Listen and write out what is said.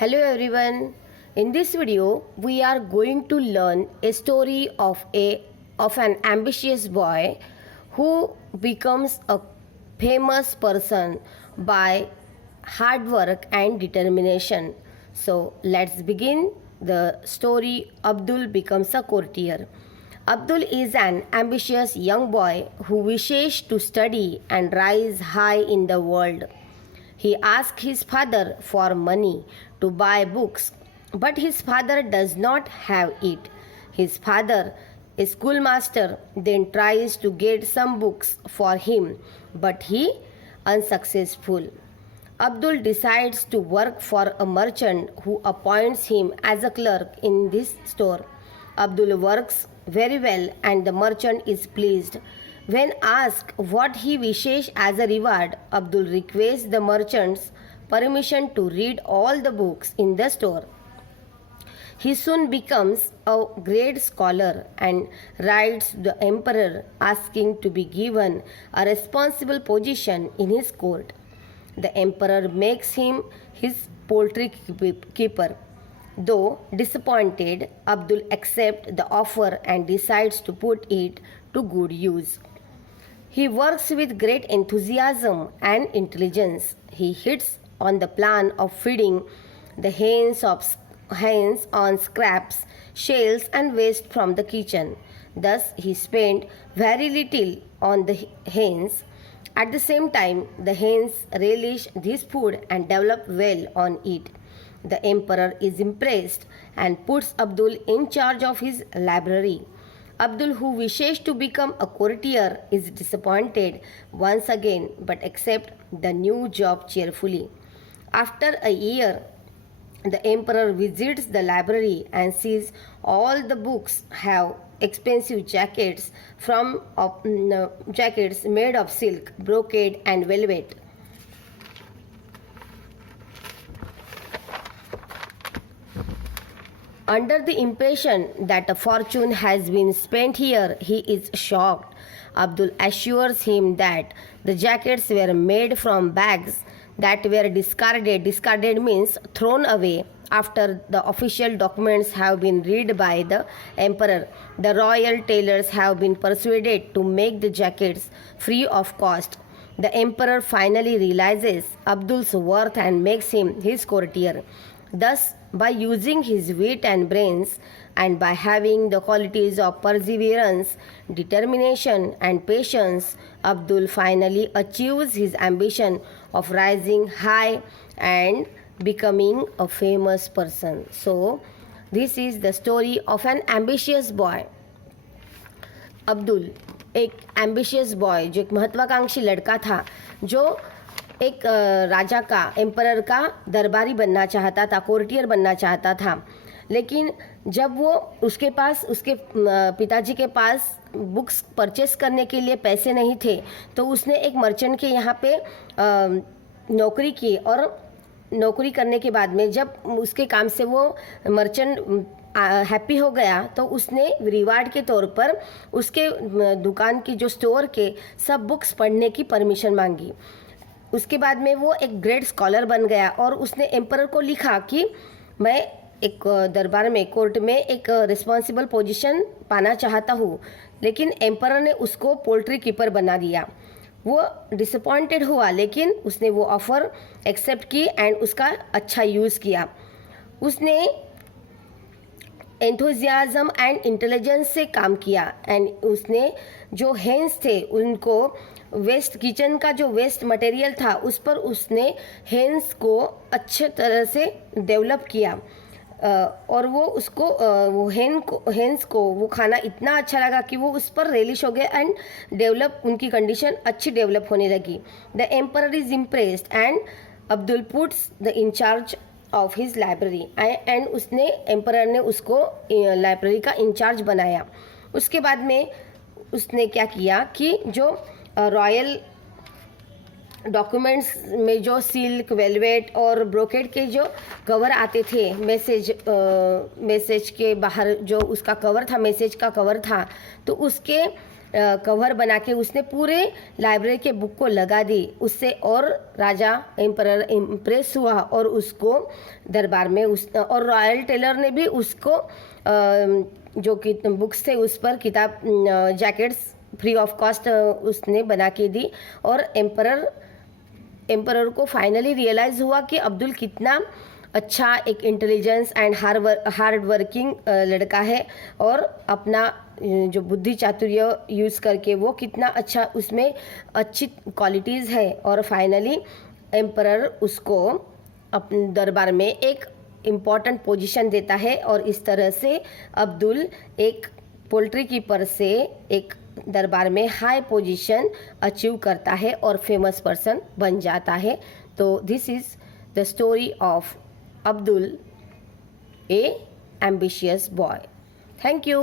Hello everyone. In this video, we are going to learn a story of an ambitious boy who becomes a famous person by hard work and determination. So, let's begin. The story Abdul becomes a courtier. Abdul is an ambitious young boy who wishes to study and rise high in the world. He asks his father for money to buy books, but his father does not have it. His father, a schoolmaster, then tries to get some books for him, but he unsuccessful. Abdul decides to work for a merchant who appoints him as a clerk in this store. Abdul works very well and the merchant is pleased. When asked what he wishes as a reward, Abdul requests the merchant's permission to read all the books in the store. He soon becomes a great scholar and writes to the emperor asking to be given a responsible position in his court. The emperor makes him his poultry keeper. Though disappointed, Abdul accepts the offer and decides to put it to good use. He works with great enthusiasm and intelligence. He hits on the plan of feeding the hens on scraps, shells, and waste from the kitchen. Thus, he spent very little on the hens. At the same time, the hens relish this food and develop well on it. The emperor is impressed and puts Abdul in charge of his library. Abdul, who wishes to become a courtier, is disappointed once again but accepts the new job cheerfully. After a year, the emperor visits the library and sees all the books have expensive jackets jackets made of silk, brocade, and velvet. Under the impression that a fortune has been spent here, he is shocked. Abdul assures him that the jackets were made from bags that were discarded. Discarded means thrown away after the official documents have been read by the emperor. The royal tailors have been persuaded to make the jackets free of cost. The emperor finally realizes Abdul's worth and makes him his courtier. Thus, by using his wit and brains, and by having the qualities of perseverance, determination, and patience, Abdul finally achieves his ambition of rising high and becoming a famous person. So, this is the story of an ambitious boy. Abdul एक ambitious boy, जो एक महत्वाकांक्षी लड़का था, जो एक राजा का, emperor का दरबारी बनना चाहता था, कोर्टियर बनना चाहता था। लेकिन जब वो उसके पिताजी के पास बुक्स परचेस करने के लिए पैसे नहीं थे, तो उसने एक मर्चेंट के यहाँ पे नौकरी की। और नौकरी करने के बाद में जब उसके काम से वो मर्चेंट हैप्पी हो गया, तो उसने रिवार्ड के तौर पर उसके दुकान की जो स्टोर के सब बुक्स पढ़ने की परमिशन मांगी। उसके बाद में वो एक ग्रेट स्कॉलर बन गया और उसने एम्परर को लिखा कि मैं एक दरबार में, कोर्ट में एक रिस्पॉन्सिबल पोजीशन पाना चाहता हूँ। लेकिन एम्परर ने उसको पोल्ट्री कीपर बना दिया। वो डिसअपॉइंटेड हुआ, लेकिन उसने वो ऑफ़र एक्सेप्ट की एंड उसका अच्छा यूज़ किया। उसने एंथुजियाज़म एंड इंटेलिजेंस से काम किया एंड उसने जो हेंस थे उनको वेस्ट, किचन का जो वेस्ट मटेरियल था उस पर उसने हेंस को अच्छे तरह से डेवलप किया। और वो उसको वो हेंस को वो खाना इतना अच्छा लगा कि वो उस पर रेलिश हो गया एंड डेवलप, उनकी कंडीशन अच्छी डेवलप होने लगी। The emperor is impressed and Abdul puts the in charge of his library and उसने, एम्परर ने उसको लाइब्रेरी का इंचार्ज बनाया। उसके बाद में उसने क्या किया कि जो रॉयल डॉक्यूमेंट्स में जो सिल्क, वेलवेट और ब्रोकेड के जो कवर आते थे, मैसेज के बाहर जो उसका कवर था, मैसेज का कवर था, तो उसके कवर बना के उसने पूरे लाइब्रेरी के बुक को लगा दी। उससे और राजा एम्परर इम्प्रेस हुआ और उसको दरबार में और रॉयल टेलर ने भी उसको जो कि बुक्स थे उस पर किताब जैकेट्स फ्री ऑफ कॉस्ट उसने बना के दी। और एम्परर को फाइनली रियलाइज़ हुआ कि अब्दुल कितना अच्छा एक इंटेलिजेंस एंड हार्ड वर्किंग लड़का है और अपना जो बुद्धि चातुर्य यूज़ करके वो कितना अच्छा उसमें अच्छी क्वालिटीज़ है। और फाइनली एम्परर उसको अपने दरबार में एक इम्पॉर्टेंट पोजीशन देता है और इस तरह से अब्दुल एक पोल्ट्री कीपर से एक दरबार में हाई पोजीशन अचीव करता है और फेमस पर्सन बन जाता है। तो this is the story of Abdul, a ambitious boy. Thank you.